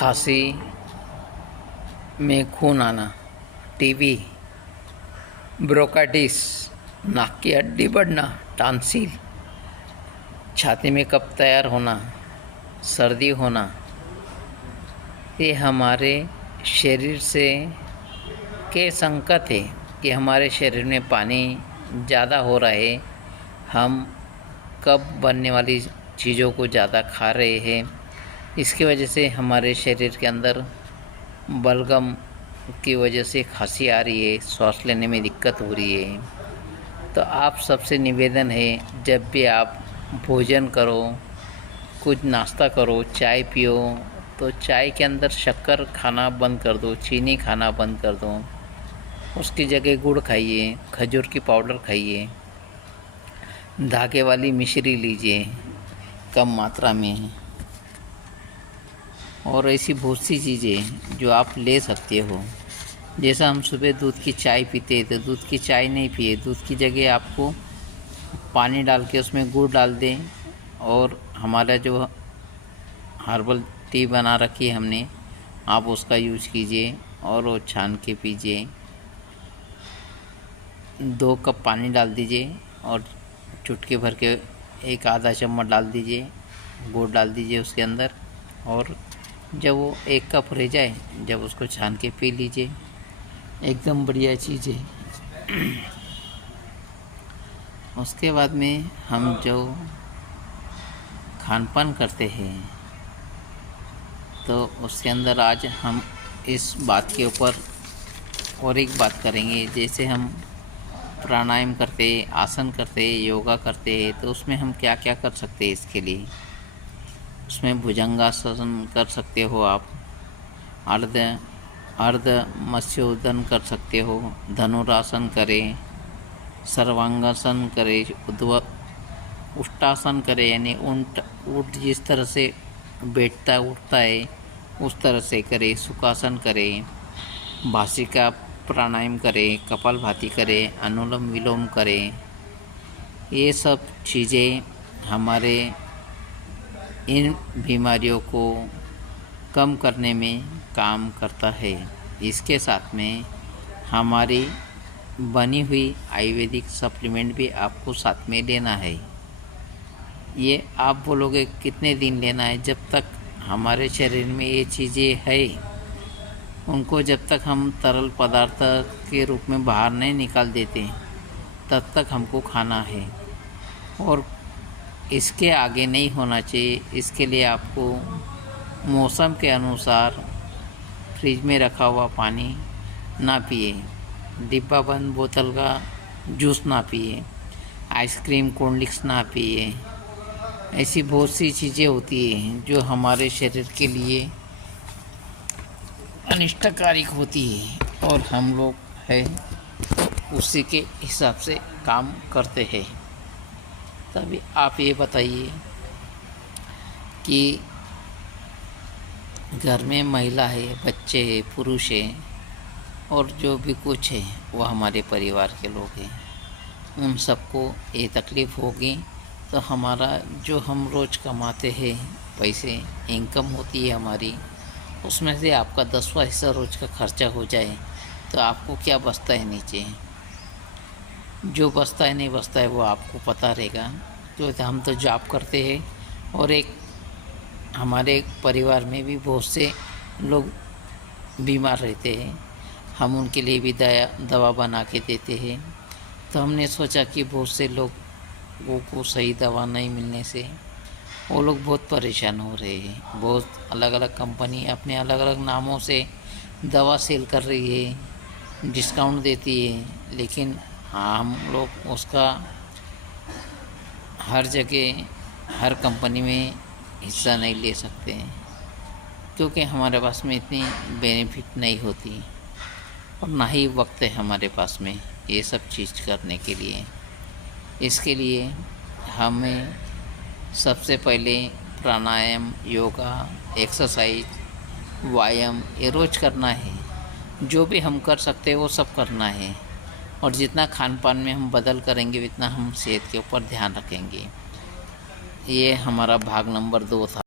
खांसी में खून आना, टीबी, ब्रोंकाइटिस, नाक की हड्डी बढ़ना, टॉन्सिल, छाती में कफ तैयार होना, सर्दी होना, ये हमारे शरीर से के संकेत है कि हमारे शरीर में पानी ज़्यादा हो रहा है। हम कब बनने वाली चीज़ों को ज़्यादा खा रहे हैं, इसकी वजह से हमारे शरीर के अंदर बलगम की वजह से खांसी आ रही है, सांस लेने में दिक्कत हो रही है। तो आप सबसे निवेदन है, जब भी आप भोजन करो, कुछ नाश्ता करो, चाय पियो, तो चाय के अंदर शक्कर खाना बंद कर दो, चीनी खाना बंद कर दो। उसकी जगह गुड़ खाइए, खजूर की पाउडर खाइए, धागे वाली मिश्री लीजिए कम मात्रा में। और ऐसी बहुत सी चीज़ें जो आप ले सकते हो। जैसा हम सुबह दूध की चाय पीते हैं, तो दूध की चाय नहीं पिए, दूध की जगह आपको पानी डाल के उसमें गुड़ डाल दें, और हमारा जो हर्बल टी बना रखी है हमने, आप उसका यूज कीजिए और वो छान के पीजिए। 2 कप पानी डाल दीजिए और चुटकी भर के एक आधा चम्मच डाल दीजिए, गुड़ डाल दीजिए उसके अंदर, और जब वो 1 कप रह जाए, जब उसको छान के पी लीजिए। एकदम बढ़िया चीज़ है। उसके बाद में हम जो खान पान करते हैं, तो उसके अंदर आज हम इस बात के ऊपर और एक बात करेंगे। जैसे हम प्राणायाम करते, आसन करते, योगा करते हैं, तो उसमें हम क्या क्या कर सकते हैं इसके लिए। उसमें भुजंगासन कर सकते हो आप, अर्ध मत्स्योदन कर सकते हो, धनुरासन करें, सर्वांगासन करें, उष्टासन करें, यानी ऊँट जिस तरह से बैठता उठता है उस तरह से करें, सुखासन करें, भासिका प्राणायाम करें, कपालभाति करें, अनुलोम विलोम करें। ये सब चीज़ें हमारे इन बीमारियों को कम करने में काम करता है। इसके साथ में हमारी बनी हुई आयुर्वेदिक सप्लीमेंट भी आपको साथ में लेना है। ये आप बोलोगे कितने दिन लेना है? जब तक हमारे शरीर में ये चीज़ें है, उनको जब तक हम तरल पदार्थ के रूप में बाहर नहीं निकाल देते, तब तक हमको खाना है। और इसके आगे नहीं होना चाहिए। इसके लिए आपको मौसम के अनुसार फ्रिज में रखा हुआ पानी ना पिए, डिब्बा बंद बोतल का जूस ना पिए, आइसक्रीम, कोल्ड ड्रिंक्स ना पिए। ऐसी बहुत सी चीज़ें होती हैं जो हमारे शरीर के लिए अनिष्टकारक होती है, और हम लोग है उसी के हिसाब से काम करते हैं। तभी आप ये बताइए कि घर में महिला है, बच्चे हैं, पुरुष हैं, और जो भी कुछ है वो हमारे परिवार के लोग हैं, उन सबको ये तकलीफ़ होगी। तो हमारा जो हम रोज़ कमाते हैं पैसे, इनकम होती है हमारी, उसमें से आपका 10वां हिस्सा रोज़ का खर्चा हो जाए, तो आपको क्या बचता है नीचे? जो बचता है नहीं बचता है वो आपको पता रहेगा। तो हम तो जॉब करते हैं, और एक हमारे परिवार में भी बहुत से लोग बीमार रहते हैं, हम उनके लिए भी दवा बना के देते हैं। तो हमने सोचा कि बहुत से लोगों को सही दवा नहीं मिलने से वो लोग बहुत परेशान हो रहे हैं। बहुत अलग अलग कंपनी अपने अलग अलग नामों से दवा सेल कर रही है, डिस्काउंट देती है, लेकिन हम लोग उसका हर जगह हर कंपनी में हिस्सा नहीं ले सकते हैं, क्योंकि हमारे पास में इतनी बेनिफिट नहीं होती, और ना ही वक्त है हमारे पास में ये सब चीज़ करने के लिए। इसके लिए हमें सबसे पहले प्राणायाम, योगा, एक्सरसाइज, व्यायाम ये रोज़ करना है। जो भी हम कर सकते हैं वो सब करना है, और जितना खान पान में हम बदल करेंगे, उतना हम सेहत के ऊपर ध्यान रखेंगे। ये हमारा भाग नंबर 2 था।